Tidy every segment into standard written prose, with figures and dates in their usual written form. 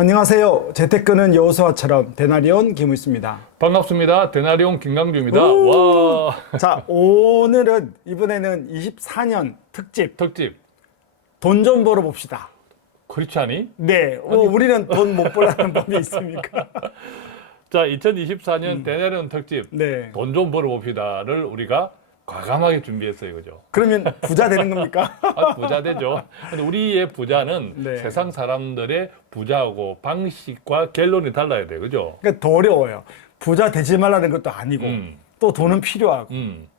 안녕하세요. 재테크는 여호수아처럼 데나리온 김우있습니다. 반갑습니다. 데나리온 김강주입니다. 와. 자, 오늘은 이번에는 24년 특집 돈 좀 벌어 봅시다. 그렇지 않니? 네, 우리는 돈 못 벌라는 법이 있습니까? 자, 2024년 데나리온 특집 네. 돈 좀 벌어봅시다를 우리가 과감하게 준비했어요, 그죠? 그러면 부자 되는 겁니까? 부자 되죠. 근데 우리의 부자는 네. 세상 사람들의 부자하고 방식과 갤론이 달라야 돼요, 그죠? 그러니까 더 어려워요. 부자 되지 말라는 것도 아니고 또 돈은 필요하고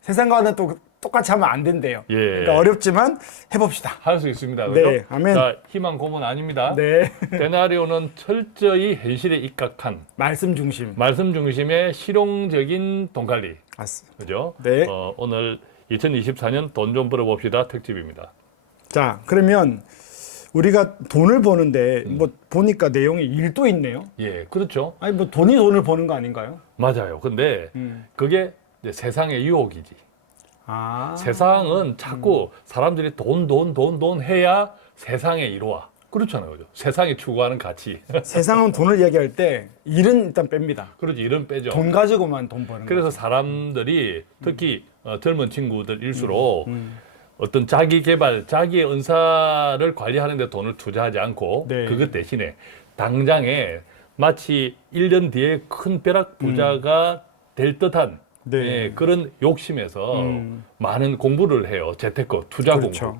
세상과는 또 똑같이 하면 안 된대요. 예. 그러니까 어렵지만 해봅시다. 할 수 있습니다, 그죠? 네, 아멘. 자, 희망 고문 아닙니다. 네. 데나리온은 철저히 현실에 입각한 말씀 중심. 말씀 중심의 실용적인 돈 관리. 맞습니다. 그죠? 네. 오늘 2024년 돈 좀 벌어봅시다 특집입니다. 자, 그러면 우리가 돈을 버는데 뭐 보니까 내용이 일도 있네요. 예, 그렇죠. 아니 뭐 돈이 돈을 버는 거 아닌가요? 맞아요. 근데 그게 이제 세상의 유혹이지. 아, 세상은 자꾸 사람들이 돈 해야 세상에 이루어. 그렇잖아요. 그죠? 세상이 추구하는 가치. 세상은 돈을 이야기할 때 일은 일단 뺍니다. 그렇지, 이런 빼죠. 돈 가지고만 돈 버는 그래서 거죠. 사람들이 특히 젊은 친구들일수록 어떤 자기 개발, 자기의 은사를 관리하는 데 돈을 투자하지 않고 네. 그것 대신에 당장에 마치 1년 뒤에 큰 벼락 부자가 될 듯한 네. 예, 그런 욕심에서 많은 공부를 해요. 재테크, 투자 그렇죠. 공부.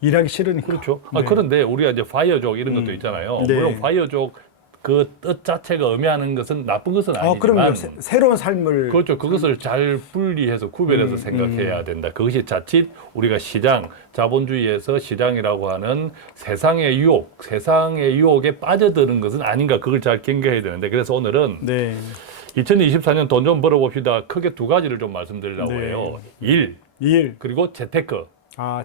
일하기 싫으니까. 그렇죠. 네. 그런데 우리가 이제 파이어족 이런 것도 있잖아요. 네. 물론 파이어족 그 뜻 자체가 의미하는 것은 나쁜 것은 아니지만 그럼요. 새로운 삶을 그렇죠. 그것을 잘 분리해서 구별해서 생각해야 된다. 그것이 자칫 우리가 시장, 자본주의에서 시장이라고 하는 세상의 유혹에 빠져드는 것은 아닌가. 그걸 잘 경계해야 되는데 그래서 오늘은 네. 2024년 돈 좀 벌어봅시다. 크게 두 가지를 좀 말씀드리려고 네. 해요. 일, 그리고 재테크.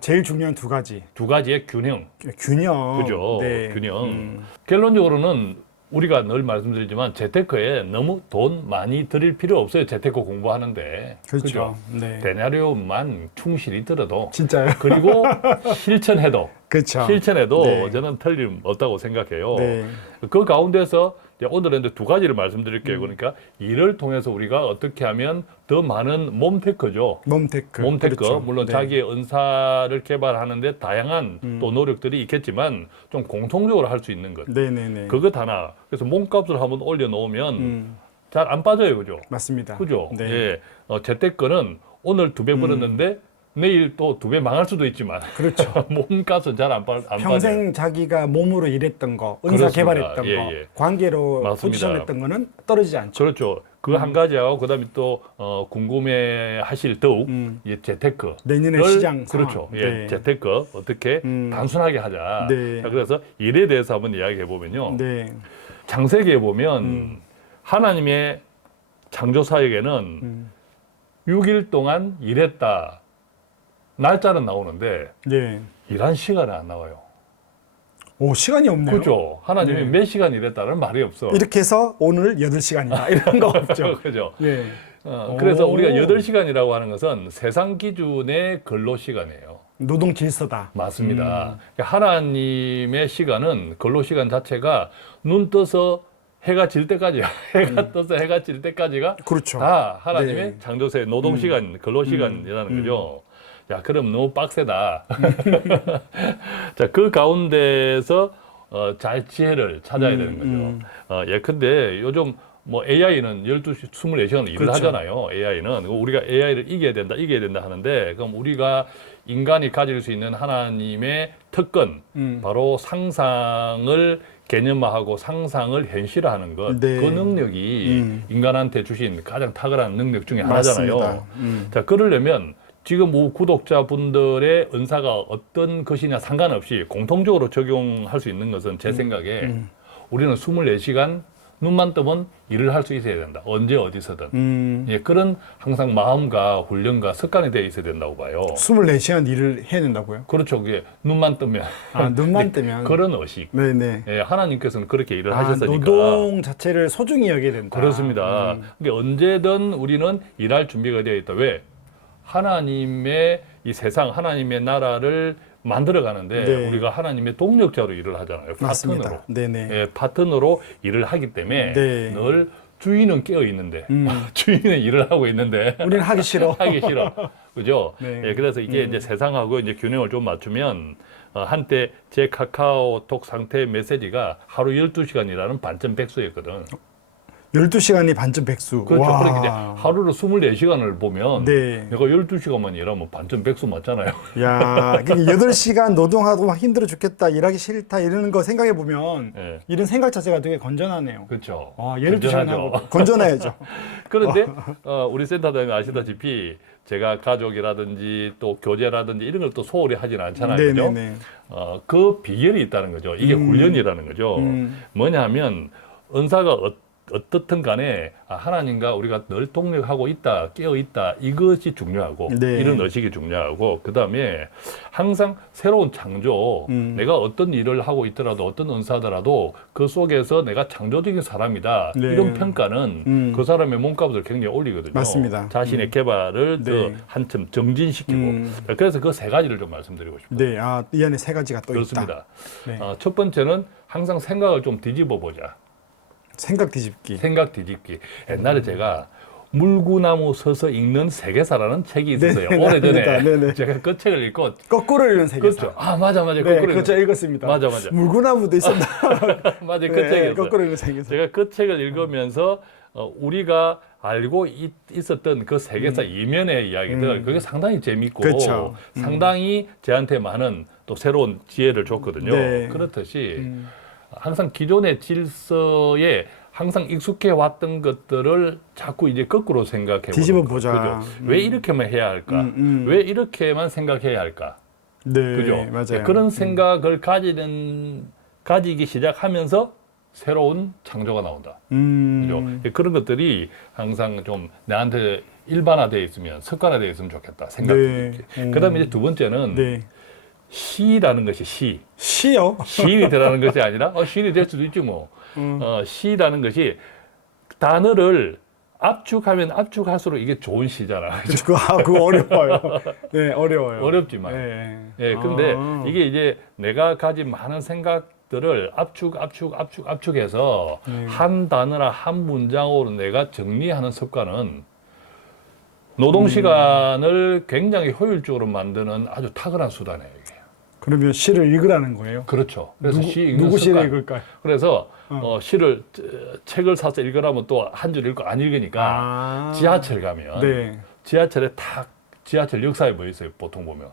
제일 중요한 두 가지. 두 가지의 균형. 균형. 그죠. 네. 균형. 결론적으로는 우리가 늘 말씀드리지만 재테크에 너무 돈 많이 들일 필요 없어요. 재테크 공부하는데. 그렇죠. 그죠? 네. 데나리온만 충실히 들어도. 진짜요? 그리고 실천해도. 그렇죠. 실천해도 네. 저는 틀림없다고 생각해요. 네. 그 가운데서 이제 오늘은 이제 두 가지를 말씀드릴게요. 그러니까 일을 통해서 우리가 어떻게 하면 더 많은 몸테크죠. 몸테크. 몸테크. 그렇죠. 물론 네. 자기의 은사를 개발하는데 다양한 또 노력들이 있겠지만 좀 공통적으로 할 수 있는 것. 네네네. 그것 하나. 그래서 몸값을 한번 올려놓으면 잘 안 빠져요. 그죠? 맞습니다. 그죠? 네. 예. 재테크는 오늘 2배 벌었는데 내일 또 2배 망할 수도 있지만 그렇죠. 몸값은 잘 안 빠져요. 평생 자기가 몸으로 일했던 거, 은사 그렇습니다. 개발했던 예, 거, 예. 관계로 맞습니다. 포지션했던 거는 떨어지지 않죠. 그렇죠. 그 한 가지하고 그다음에 또 궁금해하실 더욱 이 재테크. 내년의 시장 상황. 그렇죠. 예, 네. 재테크 어떻게 단순하게 하자. 네. 자, 그래서 일에 대해서 한번 이야기해 보면요. 네. 창세기에 보면 하나님의 창조사에게는 6일 동안 일했다. 날짜는 나오는데 네. 일한 시간은 안 나와요. 오, 시간이 없네요. 그렇죠. 하나님이 네. 몇 시간 일했다는 말이 없어. 이렇게 해서 오늘 8시간이다. 이런 거 없죠. 그죠. 네. 그래서 오. 우리가 8시간이라고 하는 것은 세상 기준의 근로 시간이에요. 노동 질서다. 맞습니다. 그러니까 하나님의 시간은 근로 시간 자체가 눈 떠서 해가 질 때까지야. 해가 떠서 해가 질 때까지가 그렇죠. 다 하나님의 네. 창조세의 노동 시간, 근로 시간이라는 거죠. 야, 그럼 너무 빡세다. 자, 그 가운데서 잘 지혜를 찾아야 되는 거죠. 예컨대 요즘 뭐 AI는 12시, 24시간 일을 그렇죠. 하잖아요. AI는. 우리가 AI를 이겨야 된다 하는데, 그럼 우리가 인간이 가질 수 있는 하나님의 특권, 바로 상상을 개념화하고 상상을 현실화하는 것, 네. 그 능력이 인간한테 주신 가장 탁월한 능력 중에 하나잖아요. 맞습니다. 자, 그러려면 지금 구독자분들의 은사가 어떤 것이냐 상관없이 공통적으로 적용할 수 있는 것은 제 생각에 우리는 24시간 눈만 뜨면 일을 할 수 있어야 된다. 언제 어디서든. 예, 그런 항상 마음과 훈련과 습관이 되어 있어야 된다고 봐요. 24시간 일을 해야 된다고요? 그렇죠. 그게 눈만 뜨면. 눈만 뜨면. 그런 의식. 네네. 예, 하나님께서는 그렇게 일을 하셨으니까. 노동 자체를 소중히 여겨야 된다. 그렇습니다. 그러니까 언제든 우리는 일할 준비가 되어 있다. 왜? 하나님의 이 세상, 하나님의 나라를 만들어가는데 네. 우리가 하나님의 동력자로 일을 하잖아요. 맞습니다. 파트너로. 네네. 예, 파트너로 일을 하기 때문에 네. 늘 주인은 깨어 있는데 주인은 일을 하고 있는데 우리는 하기 싫어. 하기 싫어. 그죠? 네. 예, 그래서 이게 이제 세상하고 이제 균형을 좀 맞추면 한때 제 카카오톡 상태 메시지가 하루 12시간이라는 반전 백수였거든. 12시간이 반쯤 백수. 그렇죠. 와. 그러니까 이제 하루를 24시간을 보면 네. 내가 12시간만 일하면 반전 백수 맞잖아요. 야, 8시간 노동하고 막 힘들어 죽겠다, 일하기 싫다 이러는 거 생각해 보면 예. 이런 생각 자체가 되게 건전하네요. 그렇죠. 12시간 하고 건전하죠. 건전해야죠. 그런데 우리 센터장님 아시다시피 제가 가족이라든지 또 교제라든지 이런 걸 또 소홀히 하지는 않잖아요. 그죠? 네네네. 그 비결이 있다는 거죠. 이게 훈련이라는 거죠. 뭐냐 하면 은사가 어떻든 간에 하나님과 우리가 늘 동력하고 있다, 깨어 있다, 이것이 중요하고 네. 이런 의식이 중요하고 그다음에 항상 새로운 창조, 내가 어떤 일을 하고 있더라도 어떤 은사더라도 그 속에서 내가 창조적인 사람이다. 네. 이런 평가는 그 사람의 몸값을 굉장히 올리거든요. 맞습니다. 자신의 개발을 네. 더 한층 정진시키고 그래서 그 세 가지를 좀 말씀드리고 싶어요. 네, 이 안에 세 가지가 또 있다. 그렇습니다. 네. 첫 번째는 항상 생각을 좀 뒤집어 보자. 생각 뒤집기. 생각 뒤집기. 옛날에 제가 물구나무 서서 읽는 세계사라는 책이 있었어요. 네, 오래전에 네네. 제가 그 책을 읽고 거꾸로 읽는 세계사. 그렇죠. 맞아. 네, 거꾸로 그렇죠. 읽는. 읽었습니다. 맞아. 물구나무도 있었나? 맞아. 그 네, 책이었어요. 거꾸로 읽는 세계사. 제가 그 책을 읽으면서 우리가 알고 있었던 그 세계사 이면의 이야기들 그게 상당히 재밌고 그렇죠. 상당히 저한테 많은 또 새로운 지혜를 줬거든요. 네. 그렇듯이 항상 기존의 질서에 항상 익숙해 왔던 것들을 자꾸 이제 거꾸로 생각해 뒤집어 보는 거. 보자. 그죠? 왜 이렇게만 해야 할까? 왜 이렇게만 생각해야 할까? 네, 그죠? 맞아요. 그런 생각을 가지기 시작하면서 새로운 창조가 나온다. 그죠? 그런 것들이 항상 좀 나한테 일반화되어 있으면 습관화되어 있으면 좋겠다 생각이 네. 있게. 그다음에 이제 두 번째는 네. 시라는 것이 시요? 시인이 되라는 것이 아니라 시인이 될 수도 있지 뭐. 시라는 것이 단어를 압축하면 압축할수록 이게 좋은 시잖아. 그거 어려워요. 네, 어려워요. 어렵지만. 네. 예, 근데 이게 이제 내가 가진 많은 생각들을 압축해서 한 단어나 한 문장으로 내가 정리하는 습관은 노동 시간을 굉장히 효율적으로 만드는 아주 탁월한 수단이에요. 이게. 그러면 시를 읽으라는 거예요? 그렇죠. 그래서 시 읽는 누구 시를 습관. 읽을까요? 그래서 책을 사서 읽으라면 또 한 줄 읽고 안 읽으니까 지하철 가면 네. 지하철에 지하철 역사에 뭐 있어요? 보통 보면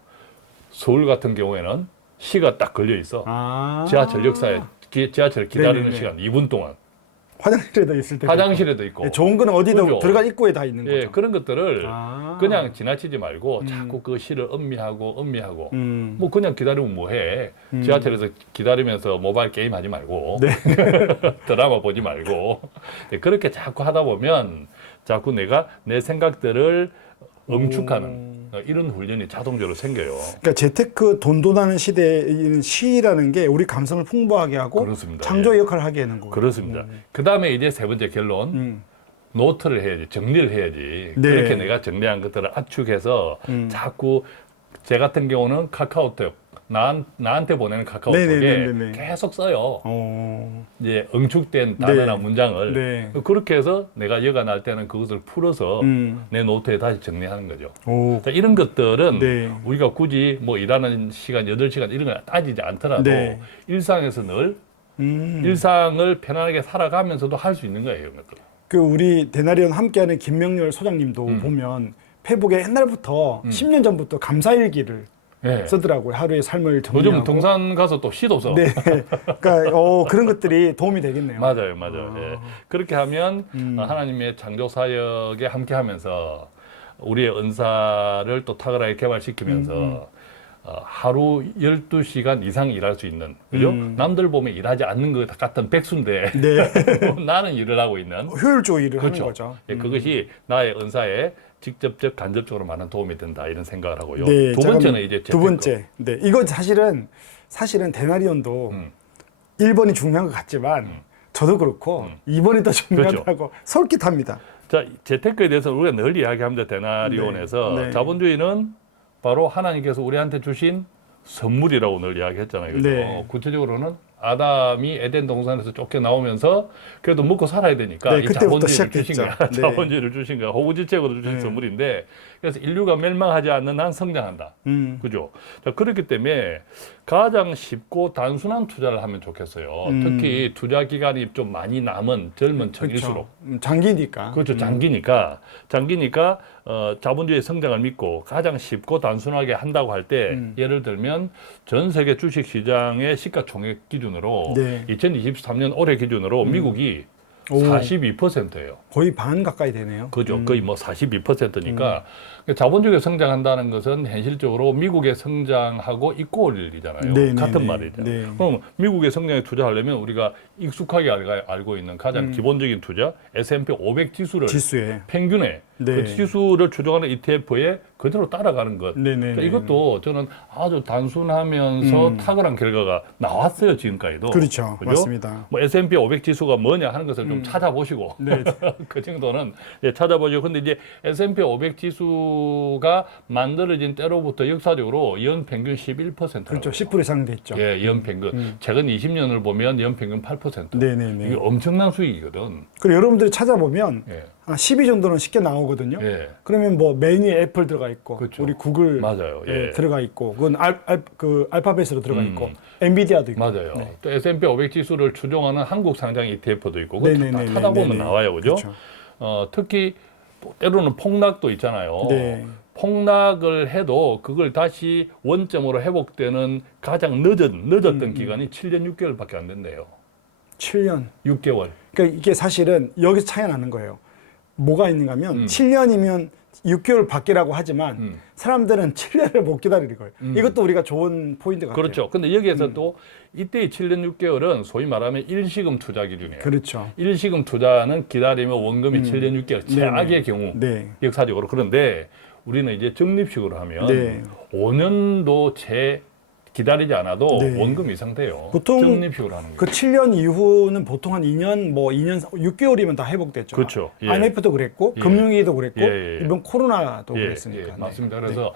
서울 같은 경우에는 시가 딱 걸려 있어. 지하철 역사에 지하철 기다리는 네네네. 시간 2분 동안 화장실에도 있을 때. 화장실에도 있고. 네, 좋은 거는 어디도 그죠? 들어간 입구에 다 있는 예, 거죠. 그런 것들을 그냥 지나치지 말고 음. 자꾸 그 시를 음미하고 뭐 그냥 기다리면 뭐해. 지하철에서 기다리면서 모바일 게임 하지 말고 네. 드라마 보지 말고 그렇게 자꾸 하다 보면 자꾸 내가 내 생각들을 응축하는 이런 훈련이 자동적으로 생겨요. 그러니까 재테크 돈돈하는 시대에는 시라는 게 우리 감성을 풍부하게 하고 그렇습니다. 창조의 역할을 하게 하는 거예요. 그렇습니다. 그 다음에 이제 세 번째 결론. 노트를 해야지, 정리를 해야지. 네. 그렇게 내가 정리한 것들을 압축해서 자꾸 제 같은 경우는 카카오톡, 나한테 보내는 카카오톡에 네네네네네. 계속 써요. 어. 이제 응축된 단어나 네. 문장을. 네. 그렇게 해서 내가 여간할 때는 그것을 풀어서 내 노트에 다시 정리하는 거죠. 오. 자, 이런 것들은 네. 우리가 굳이 뭐 일하는 시간, 8시간 이런 걸 따지지 않더라도 네. 일상에서 늘 일상을 편안하게 살아가면서도 할 수 있는 거예요, 이런 것들. 그 우리 대나리온 함께하는 김명렬 소장님도 보면 페북에 옛날부터 10년 전부터 감사일기를 예. 쓰더라고요. 하루의 삶을 정리하고. 요즘 등산 가서 또 시도 써. 네. 그러니까 그런 것들이 도움이 되겠네요. 맞아요. 예. 그렇게 하면 하나님의 창조 사역에 함께하면서 우리의 은사를 또 탁월하게 개발시키면서 하루 12시간 이상 일할 수 있는, 그죠? 남들 보면 일하지 않는 것 같은 백수인데 네. 나는 일을 하고 있는 효율적으로 일을 그렇죠. 하는 거죠. 예, 그것이 나의 은사에 직접적 간접적으로 많은 도움이 된다 이런 생각을 하고요. 네, 두 번째는 이제 두 번째. 네. 이거 사실은 데나리온도 1번이 중요한 것 같지만 저도 그렇고 2번이 더 중요하다고 솔깃합니다. 자, 재테크에 대해서 우리가 늘 이야기합니다. 데나리온에서 네. 네. 자본주의는 바로 하나님께서 우리한테 주신 선물이라고 늘 이야기했잖아요. 그죠? 네. 구체적으로는 아담이 에덴 동산에서 쫓겨나오면서 그래도 먹고 살아야 되니까 네, 이 그때부터 자본주의를 주신 시작됐죠. 거야. 네. 자본주의를 주신 거야. 호구지책으로 주신 네. 선물인데 그래서 인류가 멸망하지 않는 한 성장한다. 그죠? 자, 그렇기 때문에 가장 쉽고 단순한 투자를 하면 좋겠어요. 특히 투자 기간이 좀 많이 남은 젊은 층일수록. 장기니까. 그렇죠. 장기니까 자본주의 성장을 믿고 가장 쉽고 단순하게 한다고 할 때 예를 들면 전 세계 주식 시장의 시가총액 기준으로 네. 2023년 올해 기준으로 미국이 오. 42%예요. 거의 반 가까이 되네요. 그죠. 거의 뭐 42%니까 자본주의가 성장한다는 것은 현실적으로 미국의 성장하고 이꼴이잖아요. 네, 같은 네, 말이잖아요. 네. 그럼 미국의 성장에 투자하려면 우리가 익숙하게 알고 있는 가장 기본적인 투자 S&P 500 지수를 지수에. 평균에 네. 그 지수를 추종하는 ETF에 그대로 따라가는 것. 네, 네, 그러니까 네. 이것도 저는 아주 단순하면서 탁월한 결과가 나왔어요, 지금까지도. 그렇죠. 그죠? 맞습니다. 뭐 S&P 500 지수가 뭐냐 하는 것을 좀 찾아보시고 네. 그 정도는 찾아보시고 근데 이제 S&P 500 지수가 만들어진 때로부터 역사적으로 연 평균 11%. 그렇죠. 10% 이상 됐죠. 예, 연 평균. 최근 20년을 보면 연 평균 8%. 네, 네, 네. 이게 엄청난 수익이거든. 그리고 여러분들이 찾아보면 예. 한 12 정도는 쉽게 나오거든요. 예. 그러면 뭐 메뉴에 애플 들어가 있고, 그렇죠. 우리 구글 맞아요. 예. 들어가 있고, 그건 알파벳으로 들어가 있고, 엔비디아도 있고. 맞아요. 네. 또 S&P 500 지수를 추종하는 한국 상장 ETF도 있고, 네, 그거 네, 다 네, 찾아보면 네, 네. 나와요, 그죠? 그렇죠. 특히 또 때로는 폭락도 있잖아요. 네. 폭락을 해도 그걸 다시 원점으로 회복되는 가장 늦었던 기간이 7년 6개월밖에 안 된대요. 7년. 6개월. 그러니까 이게 사실은 여기서 차이가 나는 거예요. 뭐가 있는가 하면 7년이면 6개월 밖이라고 하지만 사람들은 7년을 못 기다리는 거예요. 이것도 우리가 좋은 포인트 같아요. 그렇죠. 근데 여기에서 또 이때의 7년 6개월은 소위 말하면 일시금 투자 기준이에요. 그렇죠. 일시금 투자는 기다리면 원금이 7년 6개월, 최악의 경우 네. 역사적으로. 그런데 우리는 이제 적립식으로 하면 네. 5년도 채 기다리지 않아도 네. 원금 이상 돼요. 보통 적립식으로 하는 그 거예요. 7년 이후는 보통 한 2년, 6개월이면 다 회복됐죠. 그렇죠. 예. IMF도 그랬고, 예. 금융위기도 그랬고, 예, 예. 이번 코로나도 예, 그랬으니까. 예, 네. 맞습니다. 그래서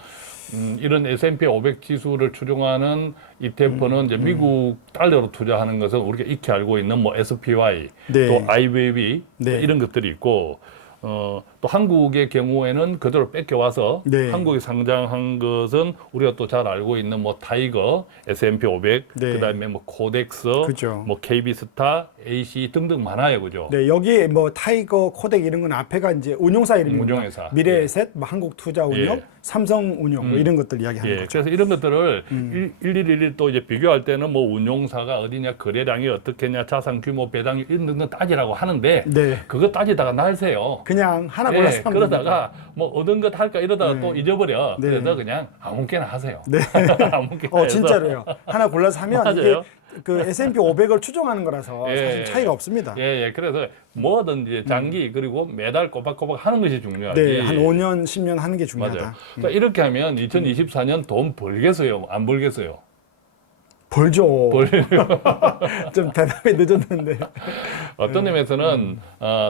이런 S&P 500 지수를 추종하는 ETF는 이제 미국 달러로 투자하는 것은 우리가 익히 알고 있는 뭐 SPY, 네. 또 IBB 네. 이런 것들이 있고 또 한국의 경우에는 그대로 뺏겨와서 네. 한국이 상장한 것은 우리가 또 잘 알고 있는 뭐 타이거, S&P 500, 네. 그다음에 뭐 코덱스, 그죠. 뭐 KB스타, AC 등등 많아요, 그죠? 네, 여기에 뭐 타이거, 코덱 이런 건 앞에가 이제 운용사 이름입니다. 운용회사. 미래에셋, 뭐 한국투자운용, 예. 삼성운용 뭐 이런 것들 이야기하는 예, 거죠. 그래서 이런 것들을 일일이 또 이제 비교할 때는 뭐 운용사가 어디냐, 거래량이 어떻겠냐, 자산 규모, 배당률 이런 등등 따지라고 하는데 네. 그거 따지다가 날세요. 그냥 하나 예, 골라서 하면 그러다가 뭐 얻은 것 할까 이러다가 네. 또 잊어버려. 네. 그래서 그냥 아무렇게나 하세요. 네. 아무렇게나 해서. 진짜로요. 하나 골라서 하면 이게 맞아요. 그 S&P 500을 추종하는 거라서 예. 사실 차이가 없습니다. 예, 예. 그래서 뭐든지 장기 그리고 매달 꼬박꼬박 하는 것이 중요하지. 네, 한 5년, 10년 하는 게 중요하다. 맞아요. 자, 이렇게 하면 2024년 돈 벌겠어요? 안 벌겠어요? 벌죠. 좀 대답이 늦었는데. 어떤 의미에서는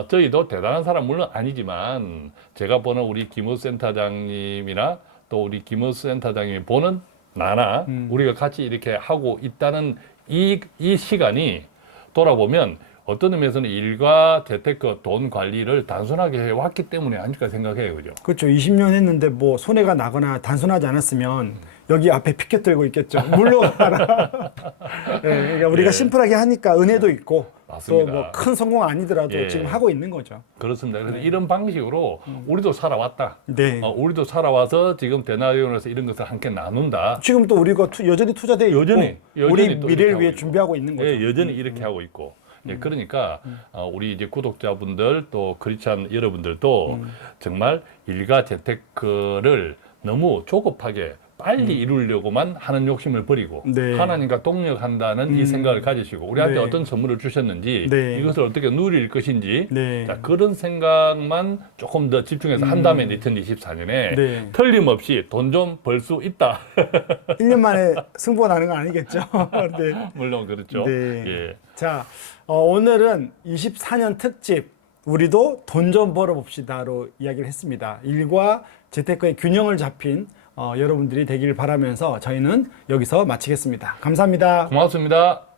저희도 대단한 사람 물론 아니지만 제가 보는 우리 김우 센터장님이나 또 우리 김우 센터장님이 보는 나나 우리가 같이 이렇게 하고 있다는 이 시간이 돌아보면 어떤 의미에서는 일과 재테크, 돈 관리를 단순하게 해왔기 때문에 아닐까 생각해요, 그죠? 그렇죠. 20년 했는데 뭐 손해가 나거나 단순하지 않았으면 여기 앞에 피켓 들고 있겠죠. 물러가라. 네, 그러니까 우리가 예. 심플하게 하니까 은혜도 있고 맞습니다. 또 뭐 큰 성공 아니더라도 예. 지금 하고 있는 거죠. 그렇습니다. 그래서 이런 방식으로 우리도 살아왔다. 네. 우리도 살아와서 지금 대나리온에서 이런 것을 함께 나눈다. 지금 또 우리가 여전히 투자돼 있고 여전히 우리 또 미래를 이렇게 위해 하고 준비하고 있는 거죠. 예, 여전히 이렇게 하고 있고. 예, 그러니까 우리 이제 구독자분들 또 크리스찬 여러분들도 정말 일가 재테크를 너무 조급하게 빨리 이루려고만 하는 욕심을 버리고 네. 하나님과 동력한다는 이 생각을 가지시고 우리한테 네. 어떤 선물을 주셨는지 네. 이것을 어떻게 누릴 것인지 네. 자, 그런 생각만 조금 더 집중해서 한다면 2024년에 네. 틀림없이 돈 좀 벌 수 있다. 1년 만에 승부가 나는 건 아니겠죠. 네. 물론 그렇죠. 네. 예. 자, 오늘은 24년 특집 우리도 돈 좀 벌어봅시다로 이야기를 했습니다. 일과 재테크의 균형을 잡힌 여러분들이 되길 바라면서 저희는 여기서 마치겠습니다. 감사합니다. 고맙습니다.